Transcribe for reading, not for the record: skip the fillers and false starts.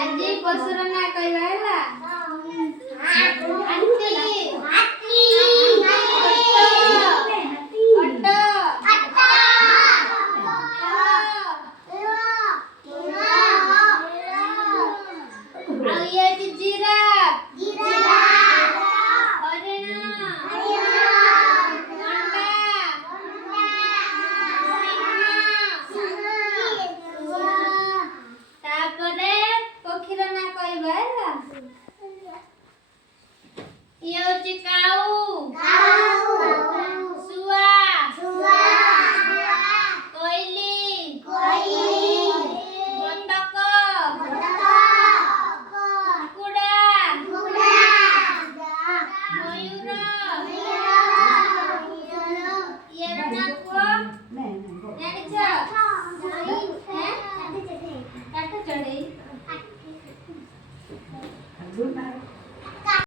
ଆଜି ପଶୁର ନାଁ କହିବା ହେଲା। ହାତୀ, ହାତୀ, ଓଟ, ଆଉ ଇଏ ଅଛି ଜିରାଫ, ହରିଣ, ତାପରେ ପକ୍ଷୀର ନାଁ କହିବା ହେଲା। ଇଏ ହଉଛି କାଉ, ଶୁଆ, କୋଇଲି, ବତକ, କୁକୁଡ଼ା, ମୟୂର। ଇଏର ନାଁ କୁହ, ଜାଣିଛ? କାଠ ଚଢ଼େଇ।